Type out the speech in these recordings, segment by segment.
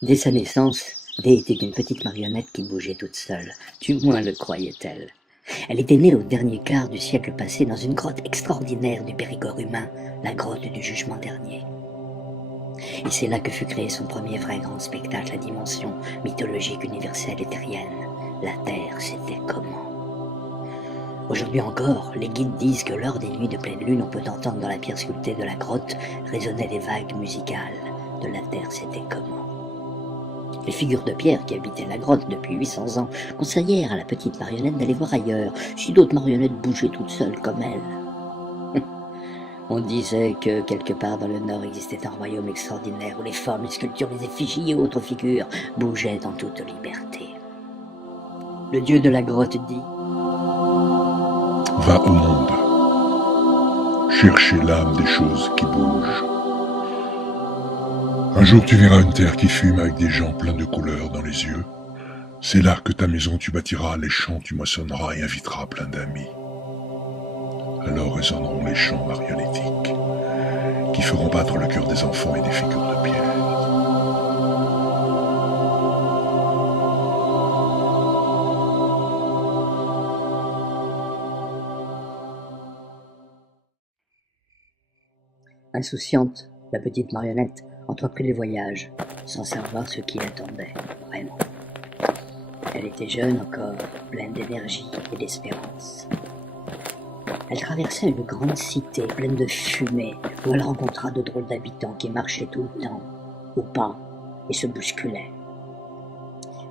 Dès sa naissance, Dé était une petite marionnette qui bougeait toute seule, du moins le croyait-elle. Elle était née au dernier quart du siècle passé dans une grotte extraordinaire du Périgord humain, la grotte du Jugement dernier. Et c'est là que fut créé son premier vrai grand spectacle à dimension mythologique universelle et terrienne. La Terre, c'était comment? Aujourd'hui encore, les guides disent que lors des nuits de pleine lune, on peut entendre dans la pierre sculptée de la grotte résonner les vagues musicales de La Terre, c'était comment? Les figures de pierre qui habitaient la grotte depuis 800 ans conseillèrent à la petite marionnette d'aller voir ailleurs, si d'autres marionnettes bougeaient toutes seules comme elle. On disait que quelque part dans le nord existait un royaume extraordinaire où les formes, les sculptures, les effigies et autres figures bougeaient en toute liberté. Le dieu de la grotte dit: Va au monde, chercher l'âme des choses qui bougent. Un jour tu verras une terre qui fume avec des gens pleins de couleurs dans les yeux. C'est là que ta maison tu bâtiras, les champs tu moissonneras et inviteras plein d'amis. Alors résonneront les chants marionnettiques qui feront battre le cœur des enfants et des figures de pierre. Insouciante, la petite marionnette entreprit le voyage, sans savoir ce qui l'attendait, vraiment. Elle était jeune encore, pleine d'énergie et d'espérance. Elle traversait une grande cité pleine de fumée, où elle rencontra de drôles d'habitants qui marchaient tout le temps, au pas, et se bousculaient.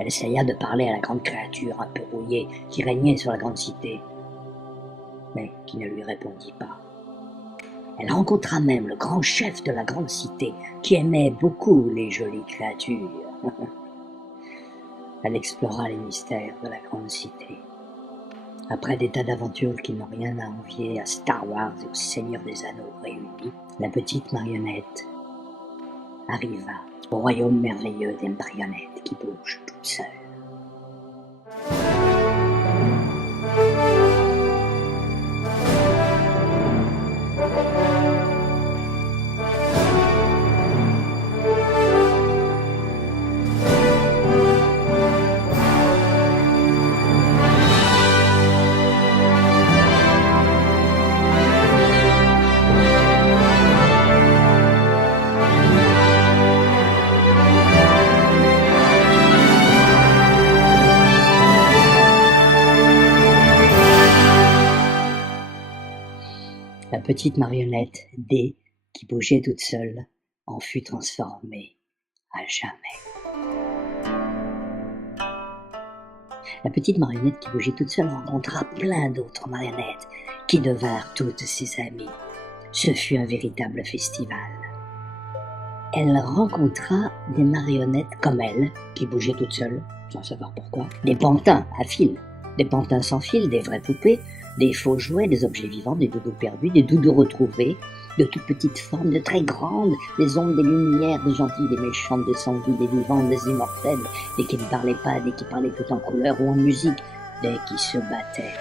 Elle essaya de parler à la grande créature un peu rouillée qui régnait sur la grande cité, mais qui ne lui répondit pas. Elle rencontra même le grand chef de la grande cité, qui aimait beaucoup les jolies créatures. Elle explora les mystères de la grande cité. Après des tas d'aventures qui n'ont rien à envier à Star Wars et au Seigneur des Anneaux réunis, la petite marionnette arriva au royaume merveilleux des marionnettes qui bougent toutes seules. La petite marionnette, Dé, qui bougeait toute seule, en fut transformée à jamais. La petite marionnette qui bougeait toute seule rencontra plein d'autres marionnettes qui devinrent toutes ses amies. Ce fut un véritable festival. Elle rencontra des marionnettes comme elle, qui bougeaient toutes seules, sans savoir pourquoi, des pantins à fil, des pantins sans fil, des vraies poupées, des faux jouets, des objets vivants, des doudous perdus, des doudous retrouvés, de toutes petites formes, de très grandes, des ombres, des lumières, des gentilles, des méchantes, des sanguines, des vivantes, des immortelles, des qui ne parlaient pas, des qui parlaient tout en couleur ou en musique, des qui se battaient.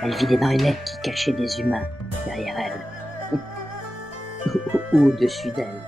Elle vit des marionnettes qui cachaient des humains derrière elle, ou au-dessus d'elle.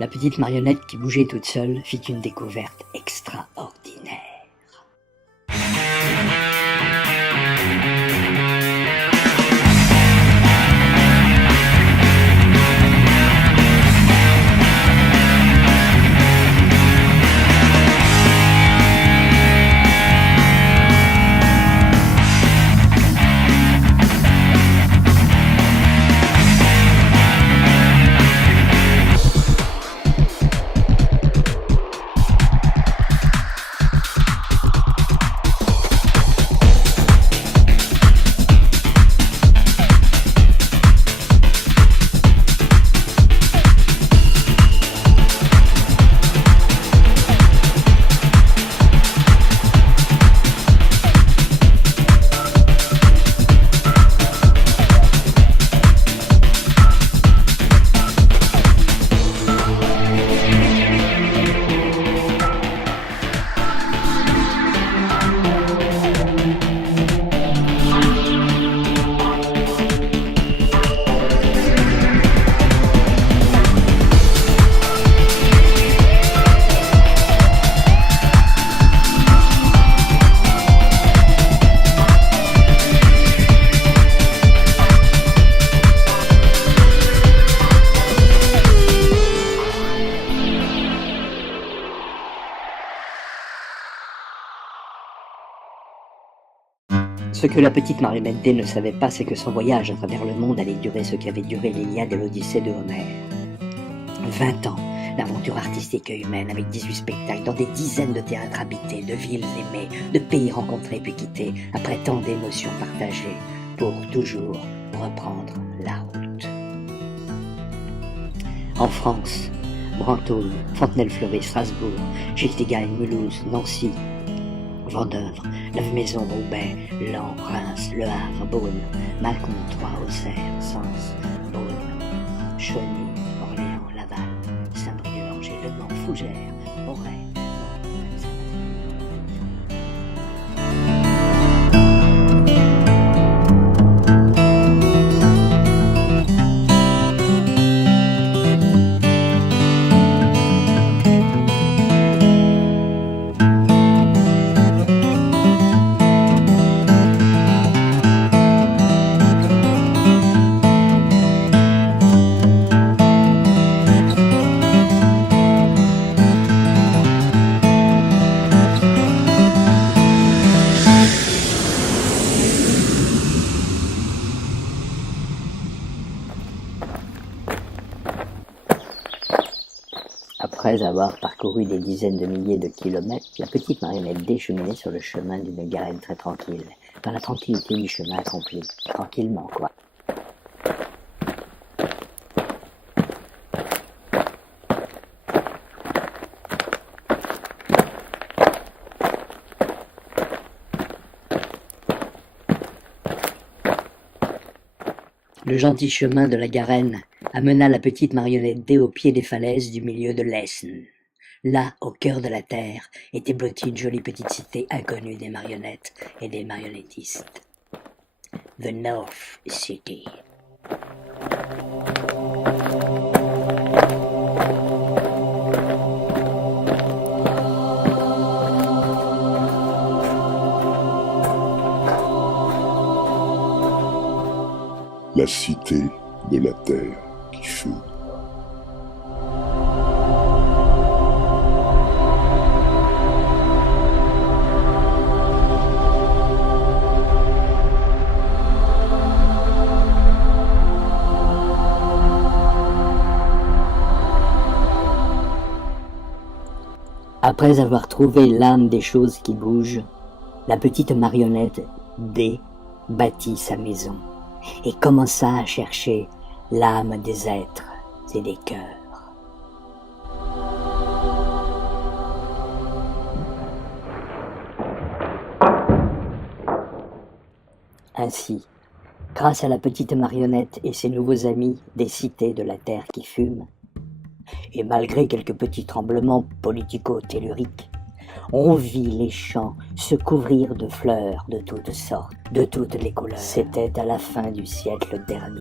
La petite marionnette qui bougeait toute seule fit une découverte extraordinaire. Ce que la petite marionnette D ne savait pas, c'est que son voyage à travers le monde allait durer ce qu'avait duré l'Iliade et l'Odyssée de Homère. 20 ans d'aventure artistique et humaine, avec 18 spectacles dans des dizaines de théâtres habités, de villes aimées, de pays rencontrés puis quittés, après tant d'émotions partagées, pour toujours reprendre la route. En France, Brantôme, Fontenay-le-Fleury, Strasbourg, Gilles-Tigaille, Mulhouse, Nancy, Vendœuvre, Neuve-Maison, Roubaix, Laon, Reims, Le Havre, Beaune, Mâcon, Troyes, Auxerre, Sens, Beaune, Chauny, Orléans, Laval, Saint-Brieuc-Langers, Le Mans, Fougères, Auray. Après avoir parcouru des dizaines de milliers de kilomètres, la petite marionnette D cheminait sur le chemin d'une garenne très tranquille, dans la tranquillité du chemin accompli. Tranquillement, quoi. Le gentil chemin de la Garenne amena la petite marionnette D au pied des falaises du milieu de l'Aisne. Là, au cœur de la terre, était blottie une jolie petite cité inconnue des marionnettes et des marionnettistes. The North City. La cité de la terre qui fut. Après avoir trouvé l'âme des choses qui bougent, la petite marionnette D bâtit sa maison et commença à chercher l'âme des êtres et des cœurs. Ainsi, grâce à la petite marionnette et ses nouveaux amis des cités de la terre qui fument, et malgré quelques petits tremblements politico-telluriques, on vit les champs se couvrir de fleurs de toutes sortes, de toutes les couleurs. C'était à la fin du siècle dernier.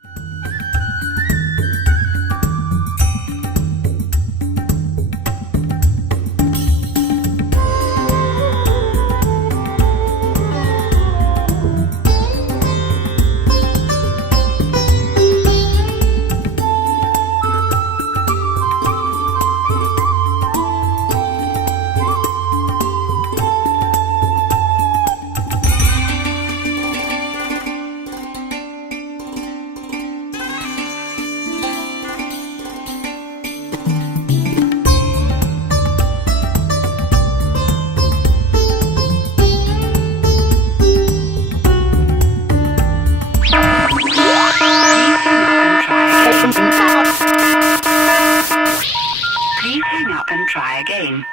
try again.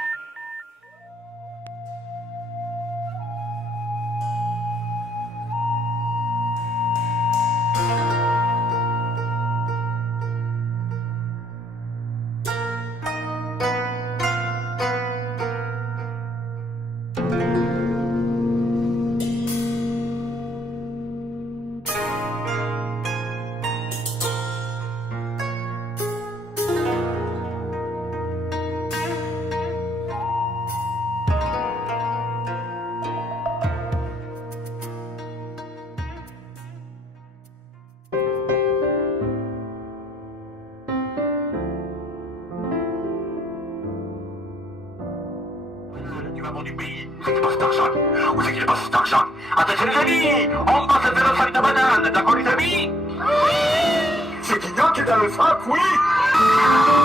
Du pays, c'est qu'il passe d'argent. Où c'est qu'il est passé cet argent? Attention les amis, on passe vers le sac de banane, d'accord les amis? C'est Guignol qui est dans le sac, oui.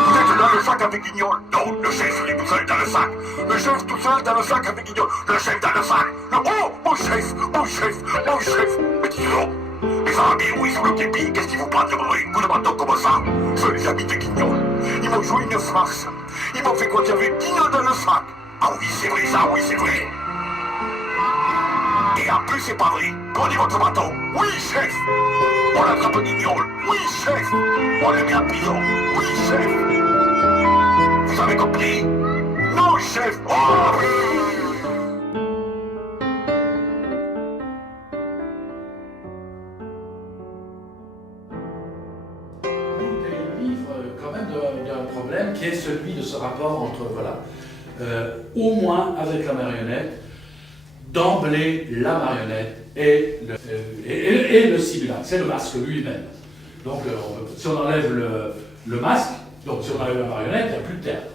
Vous êtes dans le sac avec Guignol? Non, le chef il est tout seul dans le sac. Le chef tout seul dans le sac avec Guignol. Le chef dans le sac. Oh, mon chef, mon chef, mon chef. Mais dis donc, les amis, où ils sont le képi? Qu'est-ce qu'ils vous parlent de bruit? Vous demandez comment ça? C'est les amis de Guignol. Ils m'ont joué une farce. Ils m'ont fait croire qu'il y avait Guignol dans le sac. Ah oui, c'est vrai ça, oui, c'est vrai. Et en plus, c'est pas vrai. Prenez votre bateau. Oui, chef. On attrape un guignol. Oui, chef. On le met en prison. Oui, chef. Vous avez compris? Non, chef. Oh oui. Des livres quand même d'un problème qui est celui de ce rapport entre, voilà, au moins avec la marionnette, d'emblée la marionnette et le sibylla, c'est le masque lui-même. Donc si on enlève le masque, donc si on enlève la marionnette, il n'y a plus de théâtre.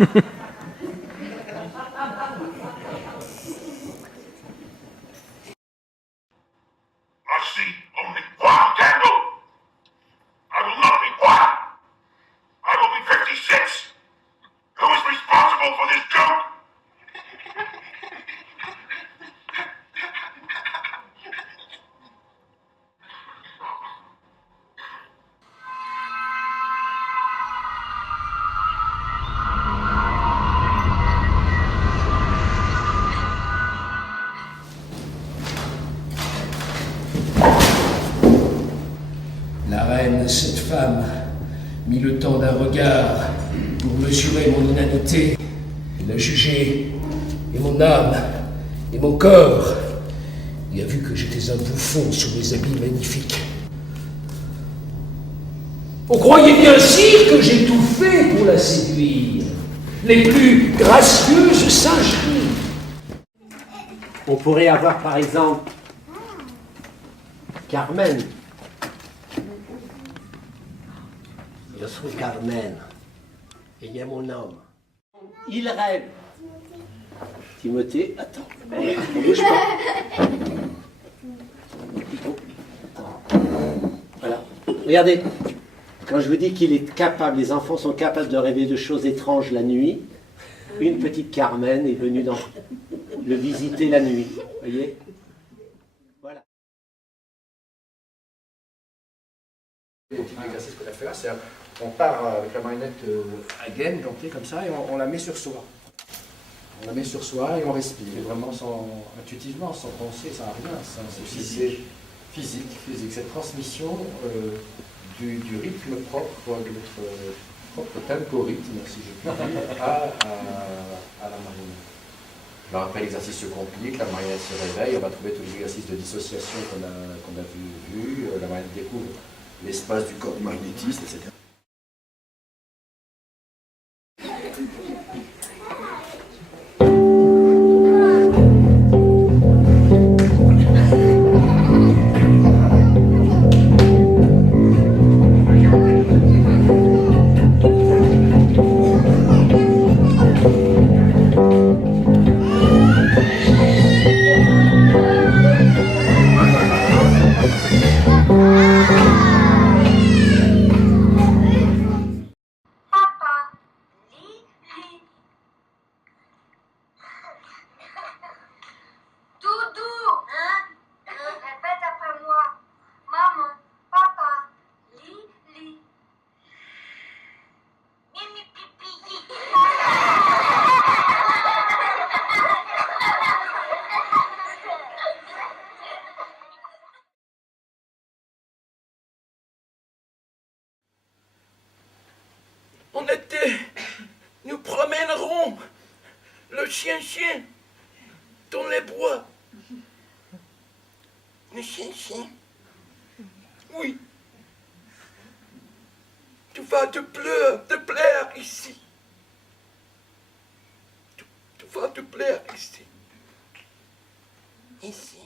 I see only one candle. I will not be quiet. I will be 56. Who is responsible for this joke? La reine, cette femme, mit le temps d'un regard pour mesurer mon inanité, et la juger, et mon âme, et mon corps, et a vu que j'étais un bouffon sous mes habits magnifiques. On croyait bien, sire, que j'ai tout fait pour la séduire, les plus gracieuses singeries. On pourrait avoir par exemple Carmen. Je suis Carmen. Et il y a mon homme. Il rêve. Timothée, attends. On bouge pas. Voilà. Regardez. Quand je vous dis qu'il est capable, les enfants sont capables de rêver de choses étranges la nuit, une petite Carmen est venue le visiter la nuit. Vous voyez? Voilà. L'exercice qu'on a fait là, c'est on part avec la marionnette à gaine, plantée comme ça, et on la met sur soi. On la met sur soi et on respire, vraiment intuitivement, sans penser, sans rien. C'est physique. Cette transmission du rythme propre, de notre propre tempo-rythme, si je puis dire, à la marionnette. Alors après l'exercice se complique, la marionnette se réveille, on va trouver tous les exercices de dissociation qu'on a vu, la marionnette découvre l'espace du corps du magnétisme, etc. Nous promènerons le chien-chien dans les bois. Le chien-chien? Oui. Tu vas te plaire ici. Tu vas te plaire ici. Ici.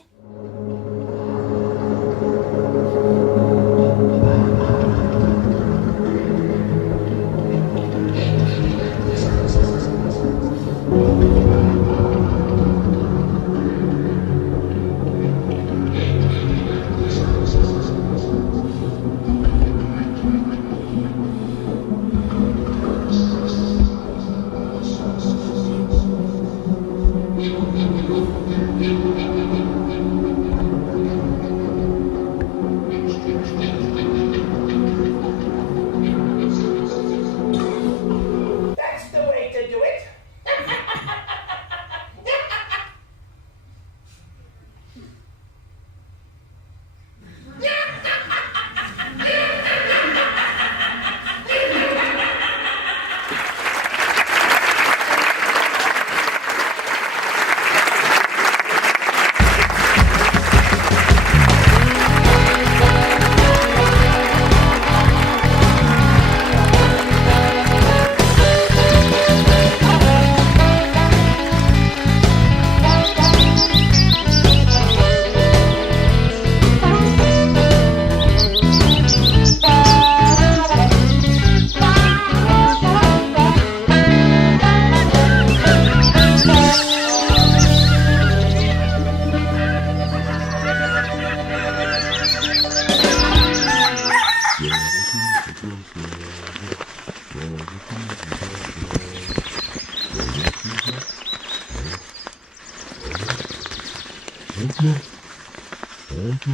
Thank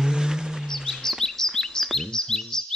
you.